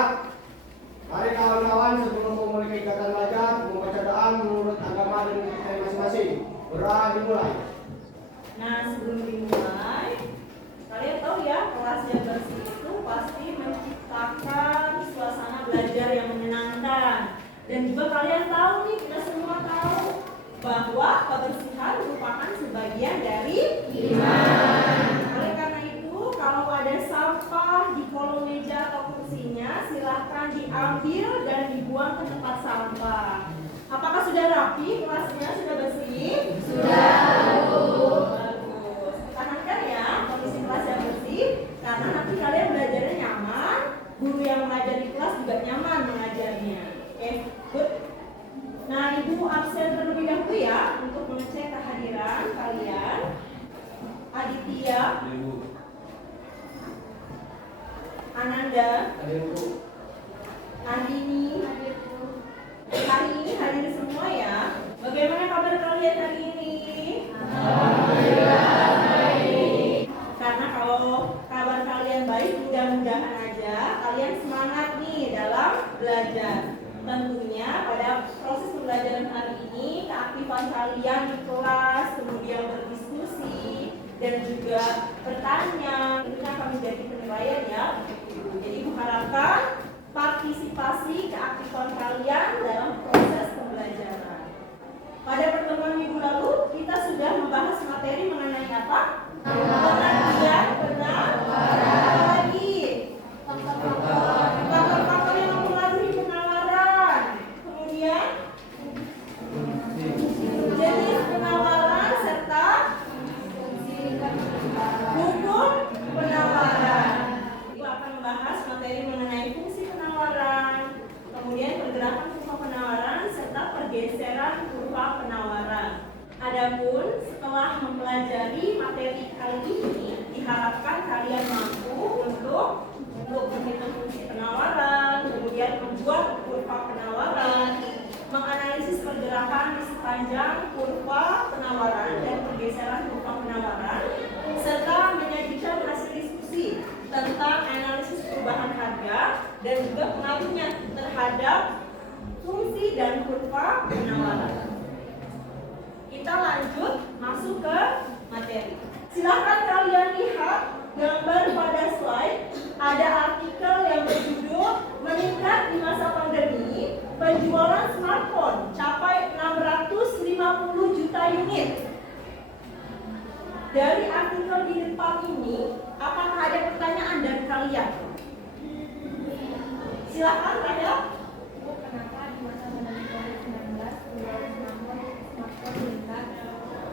siap. Mari kawan-kawan sebelum memulai kegiatan belajar, membaca doa menurut agama dan kita masing-masing. Doa dimulai. Nah, sebelum dimulai, kalian tahu ya, kelas yang bersih itu pasti menciptakan suasana belajar yang menyenangkan. Dan juga kalian tahu nih, kita semua tahu bahwa kebersihan merupakan sebagian dari iman. Oleh karena itu, kalau ada sampah di kolong meja atau kursinya, silahkan diambil dan dibuang ke tempat sampah. Apakah sudah rapi kelasnya? Sudah bersih? Sudah. Bagus. Pertahankan ya kondisi kelas yang bersih, karena nanti kalian belajarnya nyaman, guru yang mengajar di kelas juga nyaman mengajarnya. Oke, good. Nah, Ibu absen terlebih dahulu ya untuk mengecek kehadiran kalian. Aditya, Ananda, Andini, hari ini hadir semua ya. Bagaimana kabar kalian hari ini? Alhamdulillah baik. Karena kalau kabar kalian baik, mudah-mudahan aja kalian semangat nih dalam belajar. Tentunya pada proses pembelajaran hari ini, keaktifan kalian di kelas, kemudian berdiskusi dan juga bertanya, tentunya akan menjadi penilaian ya. Jadi mengharapkan partisipasi keaktifan kalian dalam proses pembelajaran. Pada pertemuan minggu lalu, kita sudah membahas materi mengenai apa? Pengertian benar. Apa lagi? Faktor-faktor yang mempengaruhi penawaran. Kemudian jenis penawaran serta hukum penawaran. Ibu akan membahas materi mengenai fungsi penawaran, kemudian pergerakan kurva penawaran serta pergeseran kurva penawaran. Adapun setelah mempelajari materi kali ini, diharapkan kalian mampu untuk menghitung fungsi penawaran, kemudian membuat kurva penawaran, menganalisis pergerakan di sepanjang kurva penawaran dan pergeseran kurva penawaran, serta menyajikan hasil diskusi tentang analisis perubahan harga dan juga pengaruhnya terhadap fungsi dan kurva penawaran. Kita lanjut masuk ke materi. Silahkan kalian lihat gambar pada slide. Ada artikel yang berjudul meningkat di masa pandemi, penjualan smartphone capai 650 juta unit. Dari artikel di depan ini, apakah ada pertanyaan dari kalian? Silahkan tanya. Kenapa di masa pandemi COVID-19 penjualan smartphone meningkat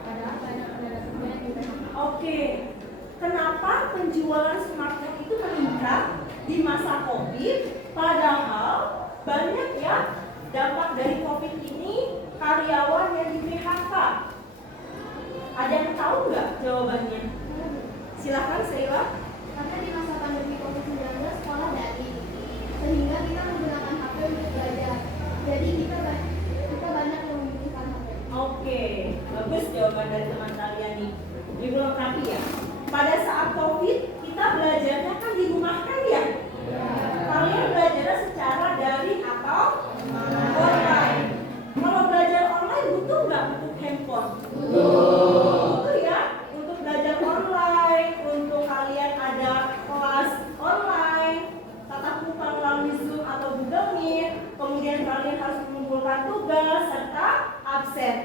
padahal banyak tenaga kerja yang di PHK? Oke, kenapa penjualan smartphone itu meningkat di masa COVID? Padahal banyak ya dampak dari COVID ini karyawan yang di PHK. Ada yang tahu nggak jawabannya? Silahkan Sheila. Karena di masa pandemi COVID-19 sekolah daring, sehingga kita menggunakan HP untuk belajar. Jadi kita banyak yang membutuhkan HP. Oke, bagus jawaban dari teman kalian nih. Ibu lengkapi ya. Pada saat COVID kita belajarnya kan di rumah kan ya? Kalian belajarnya secara daring atau online? Kalau belajar online butuh nggak untuk handphone? Butuh ya. Untuk belajar online, untuk kalian ada kelas online, tatap muka melalui Zoom atau Google Meet, kemudian kalian harus mengumpulkan tugas serta absen.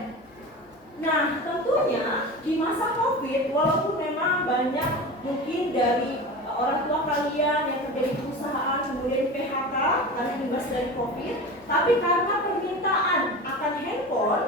Nah, tentunya di masa COVID, walaupun memang banyak mungkin dari orang tua kalian yang kerja di perusahaan kemudian PHK karena imbas dari COVID, tapi karena permintaan akan handphone,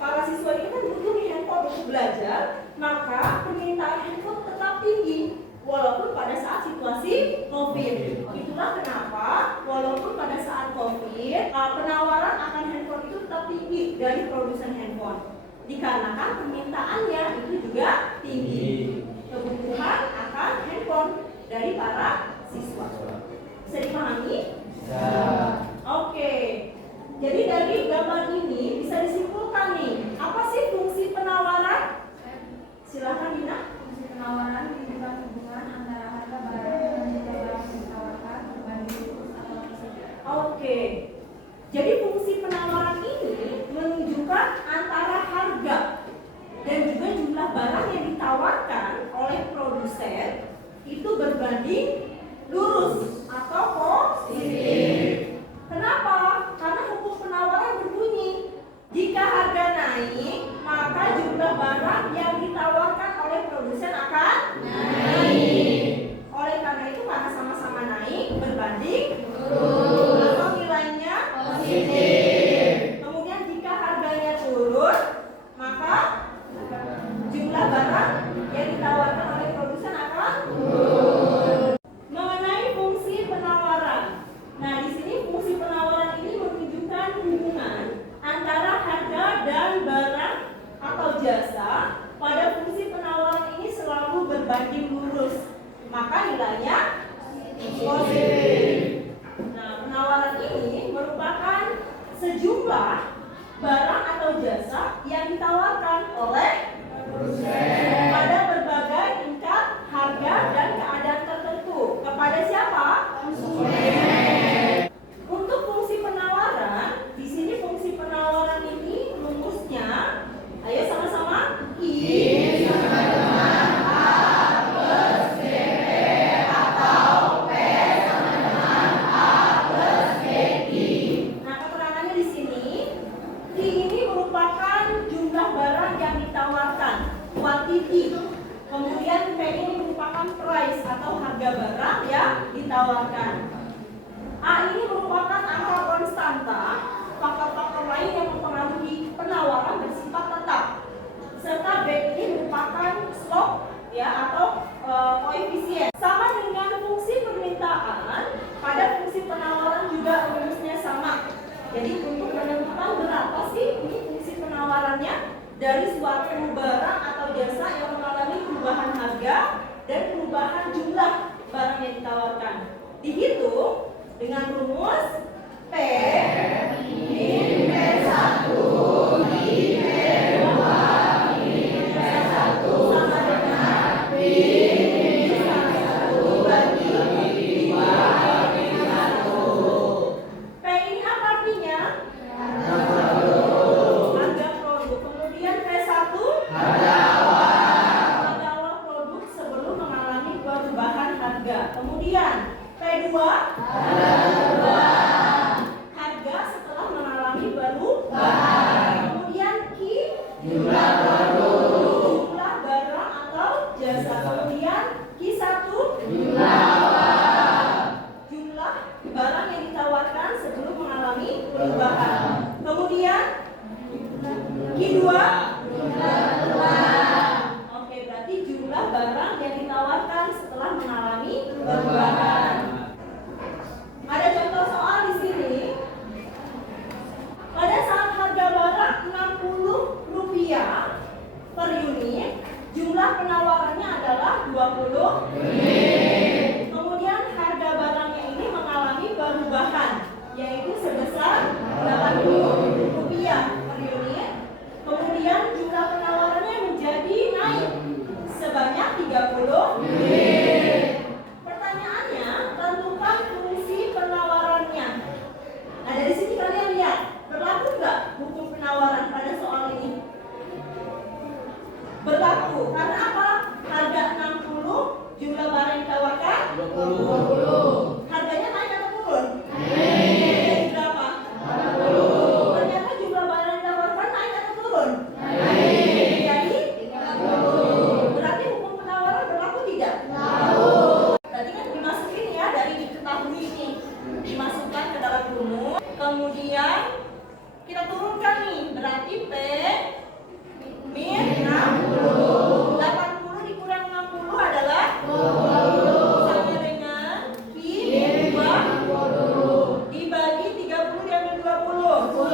para siswa ini kan butuh nih handphone untuk belajar, maka permintaan handphone tetap tinggi walaupun pada saat situasi COVID. Itulah kenapa walaupun pada saat COVID, penawaran akan handphone itu tetap tinggi dari produsen handphone. Dikarenakan permintaannya itu juga tinggi, kebutuhan akan handphone dari para siswa. Bisa dipahami? Bisa. Oke. Jadi dari gambar ini bisa disimpulkan nih, apa sih fungsi penawaran? Silakan Dina. Fungsi penawaran menunjukkan hubungan antara harga barang dan jumlah barang yang ditawarkan berbanding lurus Oke. Jadi fungsi penawaran ini menunjukkan antara harga dan juga jumlah barang yang ditawarkan oleh produsen itu berbanding lurus atau positif. Kenapa? Karena hukum penawaran berbunyi, jika harga naik, maka jumlah barang yang ditawarkan oleh produsen akan naik. Oleh karena itu, karena sama-sama naik, berbanding lurus atau nilainya positif. Kemudian jika harganya turun, maka jumlah barang yang ditawarkan oleh produsen akan turun. Mengenai fungsi penawaran. Nah, di sini fungsi penawaran ini menunjukkan hubungan antara harga dan barang atau jasa. Pada fungsi penawaran ini selalu berbanding lurus, maka nilainya positif. Nah, penawaran ini merupakan sejumlah barang atau jasa yang ditawarkan oleh produsen pada berbagai tingkat harga dan keadaan tertentu kepada siapa? Konsumen. Untuk fungsi penawaran, di sini fungsi penawaran ini rumusnya, ayo sama-sama. I sama dengan A plus BP atau P sama dengan A plus BI. Nah, keterangannya di sini, I ini merupakan jumlah barang yang ditawarkan, quantity. Kemudian P ini merupakan price atau harga barang yang ditawarkan. A ini merupakan angka konstanta, faktor-faktor lain yang mempengaruhi penawaran bersifat tetap. Serta B ini merupakan slope ya atau koefisien. Sama dengan fungsi permintaan, pada fungsi penawaran juga rumusnya sama. Jadi untuk menentukan berapa sih ini fungsi penawarannya dari suatu barang atau jasa yang mengalami perubahan harga dan perubahan jumlah barang yang ditawarkan. Dihitung dengan rumus P min P1 di P2 min P1 sama dengan P min P1 bagi P2 min P1. P ini apa artinya? Harga produk. Kemudian P1 harga awal produk sebelum mengalami perubahan harga. Kemudian P2 harga setelah mengalami perubahan. Kemudian Q jumlah barang atau jasa. Kemudian Q1 jumlah barang yang ditawarkan sebelum mengalami perubahan. Kemudian Q2 oke, berarti jumlah barang yang ditawarkan setelah mengalami perubahan. Ada contoh soal di sini. Pada saat harga barang Rp60 per unit, jumlah penawarannya adalah 20 unit. Kemudian harga barangnya ini mengalami perubahan, yaitu sebesar Rp80 per unit. Kemudian jumlah penawarannya menjadi naik sebanyak 30 unit. Pertanyaannya, tentukan fungsi penawarannya. Nah, dari sini kalian lihat, berlaku nggak hukum penawaran pada soal ini? Berlaku. Karena apa? Harga 60, jumlah barang yang ditawarkan 20. Harganya naik atau turun? Naik. Berapa? 40. Ternyata jumlah barang yang ditawarkan naik atau turun? Naik. Jadi 30. Berarti hukum penawaran berlaku tidak? Berlaku. Berarti kan dimasukin ya, dari diketahui ini dimasukkan ke dalam rumus. Kemudian kita turunkan nih, berarti P min 60. 80 dikurang 60 adalah 20. Sama dengan Q min 20 dibagi 30 diambil 20.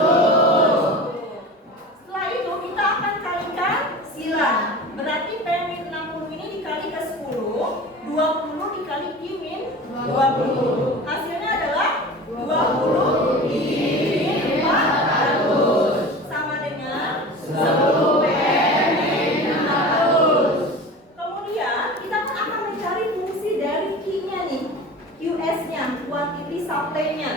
Setelah itu kita akan kalikan silang. Berarti P min 60 ini dikali ke 10, 20 dikali Q min 20. Hasilnya adalah 20 Q min 400 sama dengan 10 P min 600. Kemudian kita akan mencari fungsi dari Q-nya nih, QS-nya, quantity supply-nya.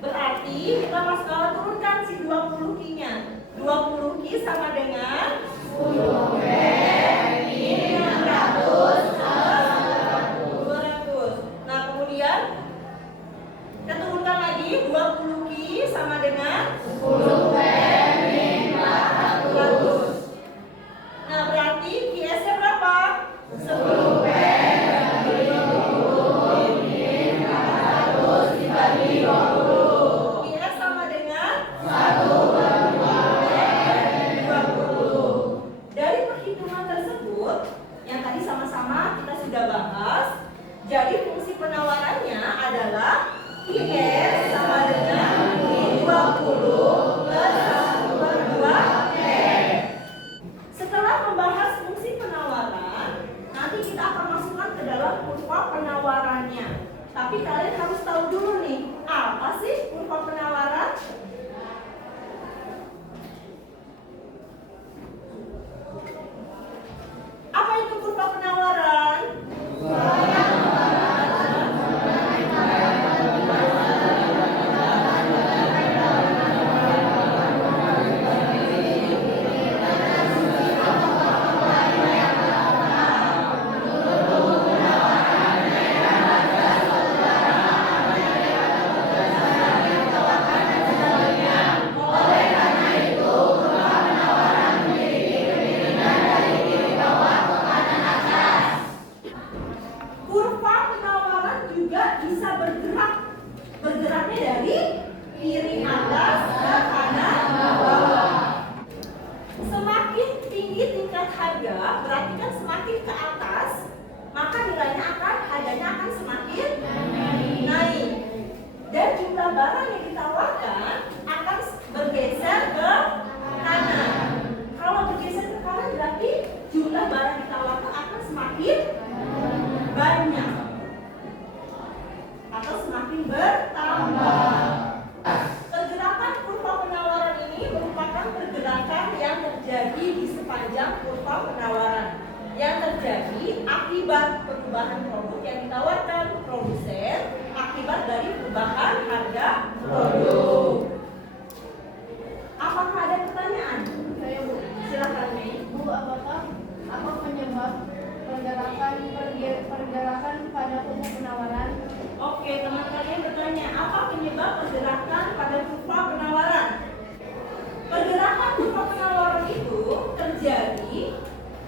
Berarti kita turunkan si 20Q-nya. 20Q sama dengan 10 min 600 200. Nah, kemudian kita turunkan lagi 20Q sama dengan 10 min 400. Nah, berarti QS-nya berapa? 10 min 400 dibagi 20. QS sama dengan 1/20. Dari perhitungan tersebut yang tadi sama-sama kita sudah bahas, jadi fungsi penawarannya adalah IS sama dengan I20 plus 1/2 Setelah membahas fungsi penawaran, nanti kita akan masukkan ke dalam kurva penawarannya. Tapi kalian harus tahu dulu nih, apa sih kurva penawaran? Apa itu kurva penawaran? Kurva penawaran juga bisa bergerak. Bergeraknya dari kiri atas ke kanan bawah. Semakin tinggi tingkat harga, berarti kan semakin ke atas, maka nilainya harganya akan semakin naik. Dan jumlah barang yang ditawarkan akan bergeser ke kanan. Kalau bergeser ke kanan berarti jumlah barang yang ditawarkan akan semakin banyak atau semakin bertambah. Pergerakan kurva penawaran ini merupakan pergerakan yang terjadi di sepanjang kurva penawaran yang terjadi akibat perubahan produk yang ditawarkan produsen akibat dari perubahan harga produk. Apakah ada pertanyaan? Saya Bu. Silakan Mei. Bu, apa penyebab pergerakan pada kurva penawaran? Oke, teman-teman bertanya, apa penyebab pergerakan pada kurva penawaran? Pergerakan kurva penawaran itu terjadi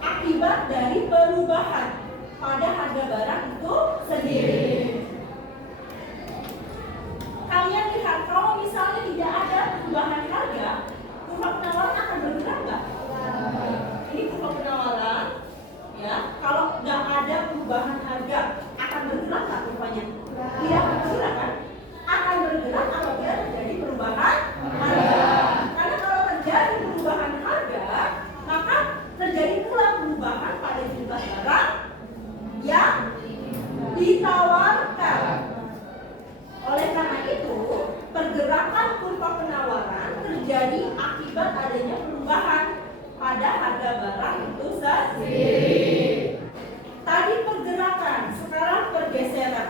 akibat dari perubahan pada harga barang itu sendiri. Kalian lihat, kalau misalnya tidak ada perubahan harga, kurva penawaran akan bergerak nggak? Ini kurva penawaran, ya. Kalau nggak ada perubahan harga, akan bergerak nggak kurvanya? Tidak akan bergerak kan? Akan bergerak apabila terjadi perubahan harga. Karena kalau terjadi perubahan harga, maka terjadi pula perubahan pada jumlah barang yang ditawarkan. Oleh karena itu, pergerakan kurva penawaran terjadi akibat adanya perubahan pada harga barang itu sendiri. Tadi pergerakan, sekarang pergeseran.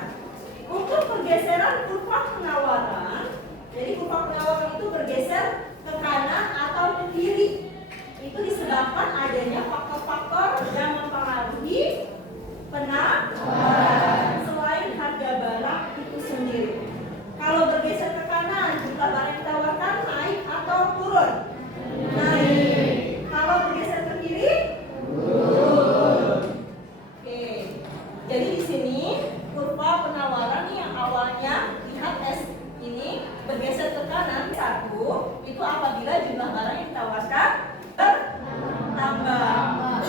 Untuk pergeseran kurva penawaran, jadi kurva penawaran itu bergeser ke kanan atau ke kiri. Itu disebabkan adanya faktor-faktor yang mempengaruhi penawaran selain harga barang itu sendiri. Kalau bergeser ke kanan, jumlah barang yang ditawarkan naik atau turun? Naik. Kalau bergeser ke kiri? Turun. Oke. Jadi di sini kurva penawaran yang awalnya lihat S ini bergeser ke kanan satu, itu apabila jumlah barang yang ditawarkan bertambah.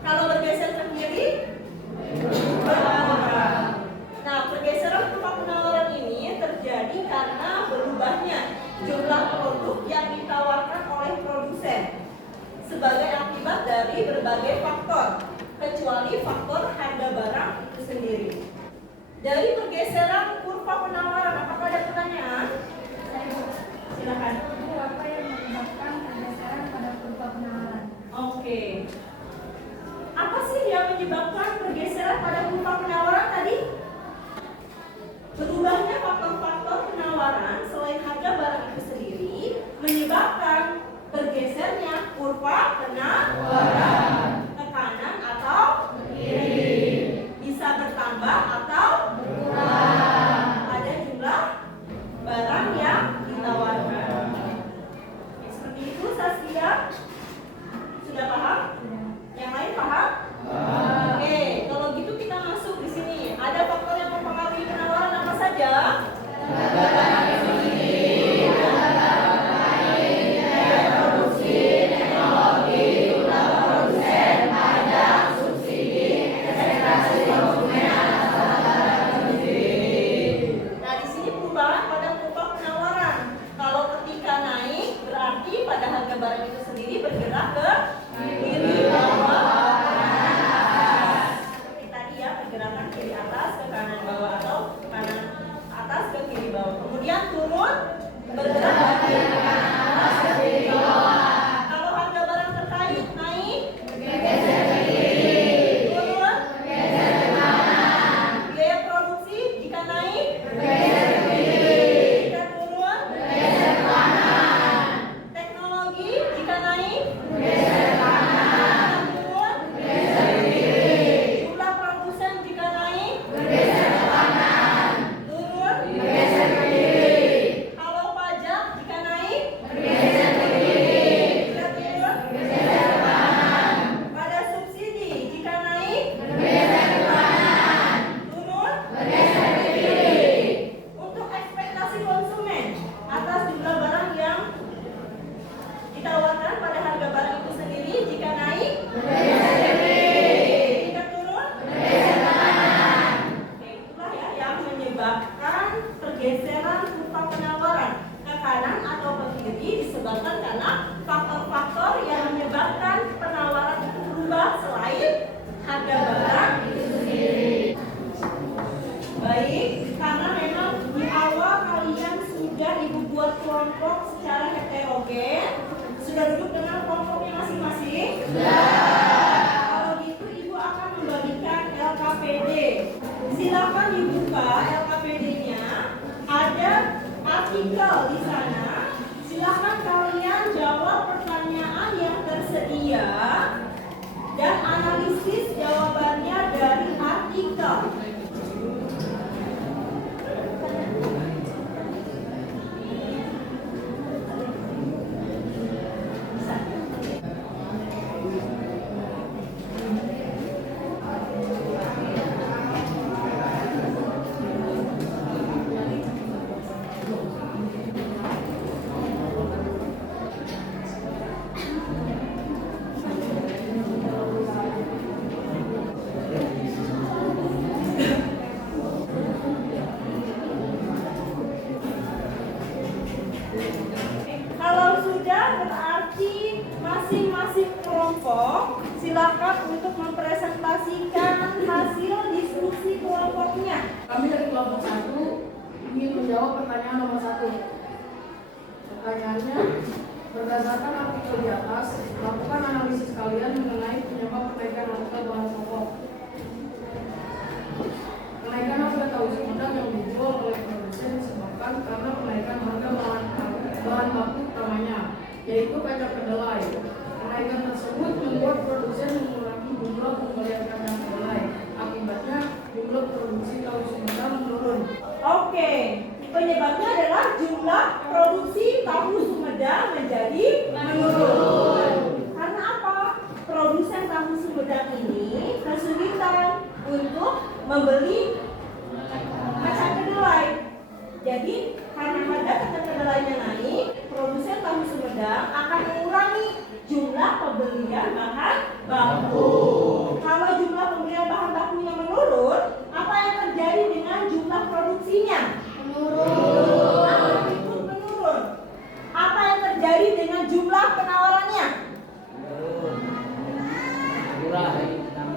Kalau bergeser ke kiri berkurang. Nah, pergeseran kurva penawaran ini terjadi karena berubahnya jumlah produk yang ditawarkan oleh produsen sebagai akibat dari berbagai faktor, kecuali faktor harga barang itu sendiri. Dari pergeseran kurva penawaran, apakah ada pertanyaan? Silakan. Apa yang menyebabkan pergeseran pada kurva penawaran? Oke. Apa sih yang menyebabkan pergeseran pada kurva penawaran tadi? Berubahnya faktor-faktor penawaran selain kemudian turun bergerak dari atas ke bawah. Kalau harga barang terkait naik, bergeser ke kiri. Turun, bergeser ke kanan. Biaya produksi jika naik, bergeser ke kiri. Jika turun, bergeser ke kanan. Teknologi jika naik, bergeser ke kanan. Turun, bergeser ke kiri. Jumlah produsen jika naik, bergeser ke kanan. Turun, bergeser ke kiri. Kalau pajak jika naik, bergeser ke kiri. Jika turun, bergeser ke kanan. Pada subsidi jika naik, bergeser ke kanan. Turun, bergeser ke kiri. Untuk ekspektasi konsumen atas jumlah barang yang ditawarkan pada harga barang itu sendiri, jika naik, bergeser ke kiri. Jika turun, bergeser ke kanan. Oke, itulah ya yang menyebabkan pergeseran kurva penawaran ke kanan atau ke kiri disebabkan karena faktor-faktor yang menyebabkan penawaran itu berubah selain harga barang itu sendiri. Baik, karena memang di awal kalian sudah ibu buat kelompok secara heterogen, sudah duduk dengan kelompoknya masing-masing? Kalau gitu ibu akan membagikan LKPD. Silakan dibuka LKPD-nya. Ada artikel di sana. Silakan kalian jawab pertanyaan yang tersedia dan analisis jawabannya dari artikel. Kalau sudah, berarti masing-masing kelompok silakan untuk mempresentasikan hasil diskusi kelompoknya. Kami dari kelompok 1 ingin menjawab pertanyaan nomor 1. Pertanyaannya, berdasarkan artikel di atas, lakukan analisis kalian mengenai penyebab kenaikan harga bahan pokok. Kenaikan harga tahu sumedang yang dijual oleh produsen disebabkan karena kenaikan harga bahan baku utamanya, yaitu kacang kedelai. Kenaikan tersebut membuat produsen mengurangi jumlah pembelian kacang kedelai. Akibatnya jumlah produksi tahu sumedang menurun. Oke, penyebabnya adalah jumlah produksi tahu Sumedang menjadi menurun. Karena apa? Produsen tahu Sumedang ini kesulitan untuk membeli kacang kedelai. Jadi karena harga kacang kedelainya naik, produsen tahu Sumedang akan mengurangi jumlah pembelian bahan baku. Kalau jumlah pembelian bahan bakunya menurun, apa yang terjadi dengan jumlah produksinya? Menurun. Akan ikut menurun. Apa yang terjadi dengan jumlah penawarannya?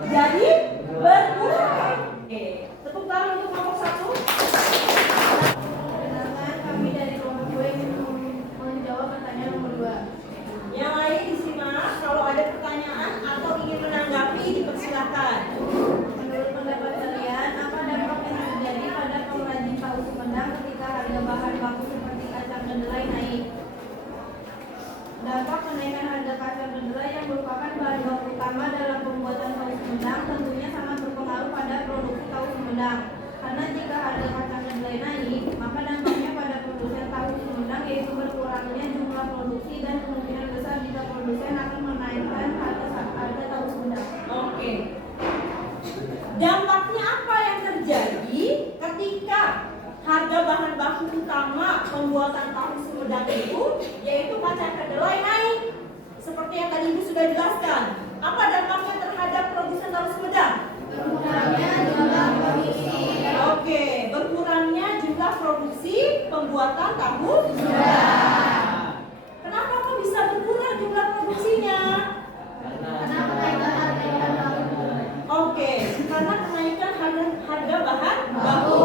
Jadi berkurang. Oke, tepuk tangan untuk kelompok 1. Perkenalkan, kami dari kelompok gue ingin menjawab pertanyaan nomor 2. Yang lain disimak, kalau ada pertanyaan atau ingin menanggapi dipersilakan. Menurut pendapat kalian, apa dampak yang terjadi pada pengrajin tahu Sumedang ketika harga bahan baku seperti kacang kedelai naik? Dampak kenaikan harga kacang kedelai yang merupakan bahan baku utama dalam pembuatan tahu Sumedang tentunya sangat berpengaruh pada produksi tahu Sumedang. Karena jika harga kacang kedelai naik, maka dampaknya pada produsen tahu Sumedang yaitu berkurangnya jumlah produksi dan kemungkinan besar jika produsen akan menaikkan harga tahu Sumedang. Oke. Dampaknya apa yang terjadi ketika harga bahan baku utama pembuatan tahu Sumedang itu yaitu kacang kedelai naik? Seperti yang tadi Ibu sudah jelaskan. Apa dampaknya terhadap produsen tahu Sumedang? Berkurangnya jumlah produksi. Oke, berkurangnya jumlah produksi pembuatan tahu Sumedang. Kenapa kok bisa berkurang jumlah produksinya? Karena kenaikan harga bahan baku. Oke, karena kenaikan harga bahan baku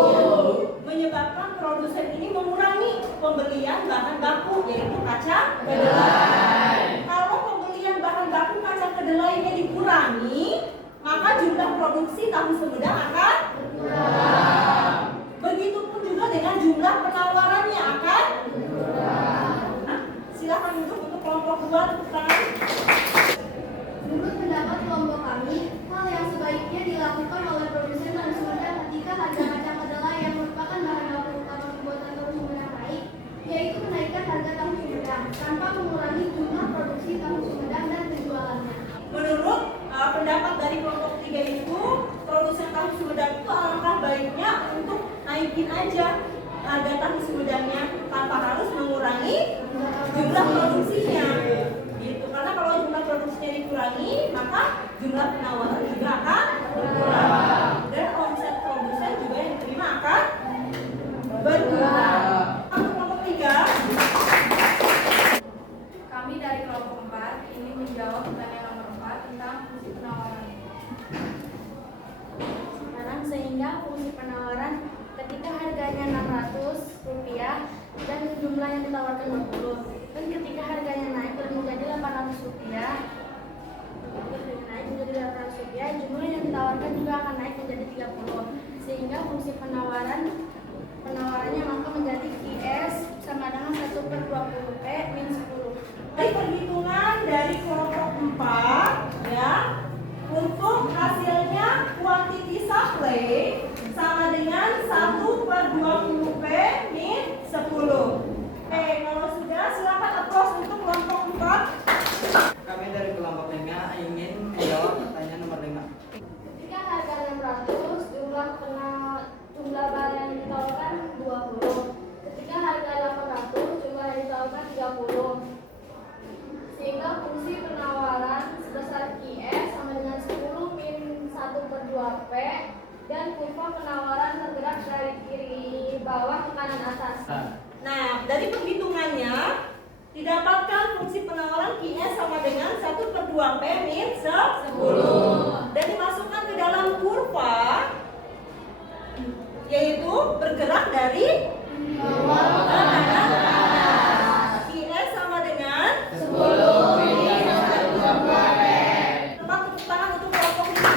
menyebabkan produsen ini mengurangi pembelian bahan baku yaitu kaca kedelai. Kalau pembelian bahan baku kaca kedelainya dikurangi, maka jumlah produksi tahu Sumedang akan berkurang. Begitupun juga dengan jumlah penawarannya akan berkurang. Nah, silakan untuk kelompok 2 tepuk tangan. Menurut pendapat kelompok kami, hal yang sebaiknya dilakukan oleh produsen tahu Sumedang ketika harga kaca kedelai yang merupakan bahan baku utama pembuatan tahu Sumedang naik, yaitu menaikkan harga tahu Sumedang tanpa mengurangi jumlah produksi tahu Sumedang dan penjualannya. Menurut pendapat dari kelompok 3 itu, produsen tahu Sumedang itu alangkah baiknya untuk naikin aja harga tahu Sumedangnya tanpa harus mengurangi jumlah produksinya. Gitu. Karena kalau jumlah produksinya dikurangi, maka jumlah penawaran juga akan berkurang. Dan omset produsen juga yang diterima akan berkurang. Untuk kelompok 3, Kami dari kelompok 4 ingin menjawab pertanyaan nomor 4 tentang fungsi penawaran. Sekarang sehingga fungsi penawaran ketika harganya Rp600 dan jumlah yang ditawarkan 20, dan ketika harganya naik menjadi Rp800, jumlah yang ditawarkan juga akan naik menjadi 30, sehingga fungsi penawarannya maka menjadi QS sama dengan 1/20P min 10. dari perhitungan dari kelompok 4 ya, untuk hasilnya quantity supply sama dengan 1/20P min 10. Oke, kalau sudah silakan applause untuk kelompok 4. Kami dari kelompok 5 ingin menjawab pertanyaan nomor 5. Ketika harga 600, jumlah barang yang ditawarkan 20. Ketika harga 800, jumlah yang ditawarkan 30. Sehingga fungsi penawaran sebesar QS sama dengan 10 min 1/2P dan kurva penawaran tergerak dari kiri bawah ke kanan atas. Nah, dari perhitungannya didapatkan fungsi penawaran QS sama dengan 1/2P min 10 dan dimasukkan ke dalam kurva, yaitu bergerak dari bawah ke kanan ke atas. QS sama dengan 10 min 1/2P. Tempat tepuk tangan untuk kelompok ini.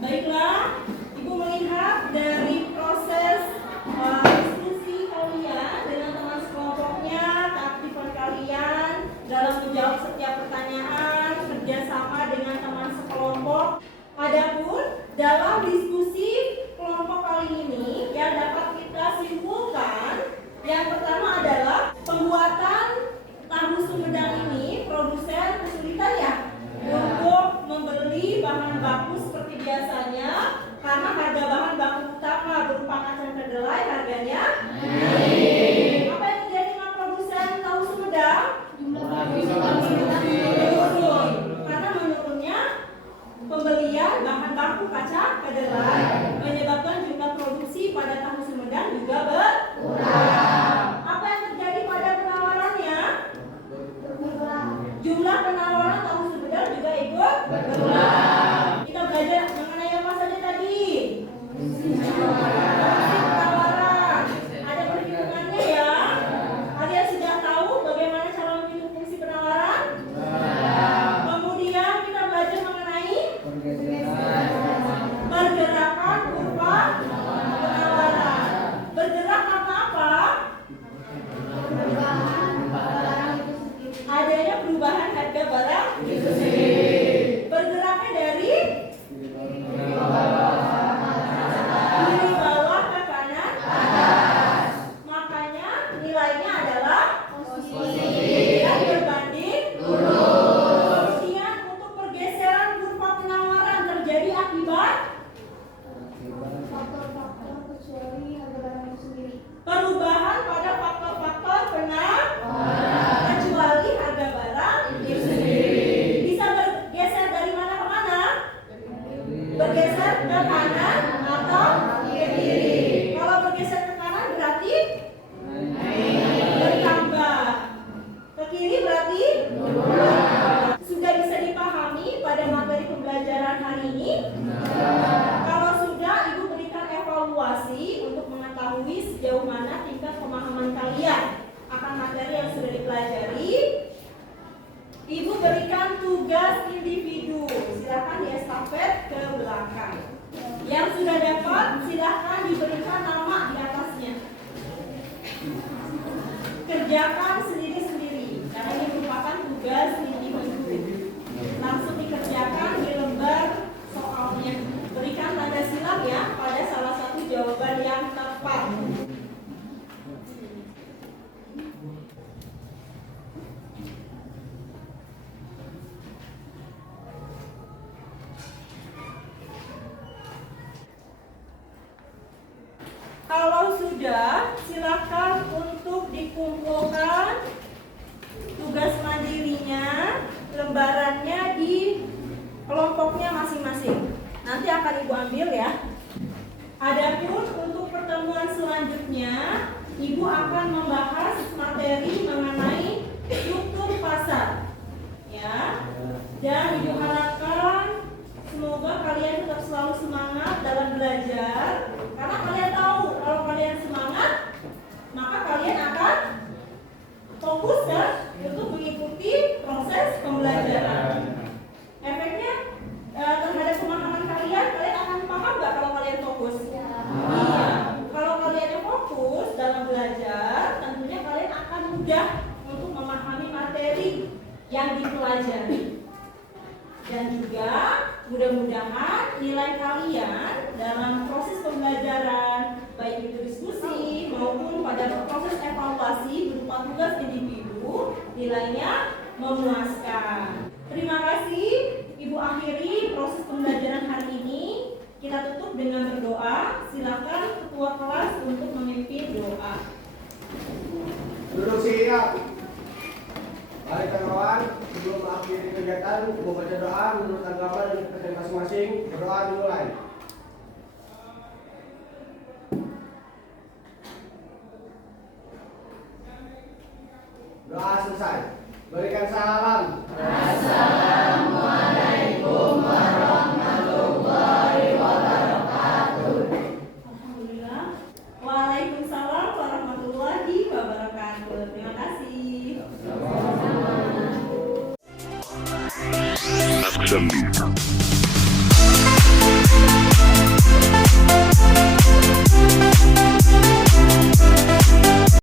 Baiklah, Ibu melihat dari proses diskusi kalian dengan teman sekelompoknya, keaktifan kalian dalam menjawab setiap pertanyaan, kerjasama dengan teman sekelompok. Adapun dalam diskusi kelompok kali ini yang dapat kita simpulkan Kerjakan sendiri-sendiri, karena ini merupakan tugas individu. Langsung dikerjakan di lembar soalnya. Berikan tanda silang ya pada salah satu jawaban yang tepat. Kalau sudah, silakan untuk dikumpulkan tugas mandirinya, lembarannya di kelompoknya masing-masing. Nanti akan Ibu ambil ya. Adapun untuk pertemuan selanjutnya, Ibu akan membahas materi mengenai struktur pasar. Ya. Dan Ibu harapkan semoga kalian tetap selalu semangat dalam belajar. Karena kalian tahu kalau kalian semangat, maka kalian akan fokus kan untuk mengikuti proses pembelajaran. Efeknya terhadap pemahaman kalian akan paham nggak kalau kalian fokus? Iya. Kalau kalian fokus dalam belajar, tentunya kalian akan mudah untuk memahami materi yang dipelajari. Dan juga mudah-mudahan nilai kalian dalam proses pembelajaran, baik itu diskusi maupun pada proses evaluasi berupa tugas individu, nilainya memuaskan. Terima kasih. Ibu akhiri proses pembelajaran hari ini. Kita tutup dengan berdoa. Silakan ketua kelas untuk memimpin doa. Duduk siap. Mari kawan, sebelum mengakhiri kegiatan, membaca doa menurut agama dan kepercayaan masing-masing. Berdoa dimulai. Doa selesai. Berikan salam. Assalamualaikum warahmatullahi wabarakatuh. Alhamdulillah. Waalaikumsalam warahmatullahi wabarakatuh. Terima kasih. Action.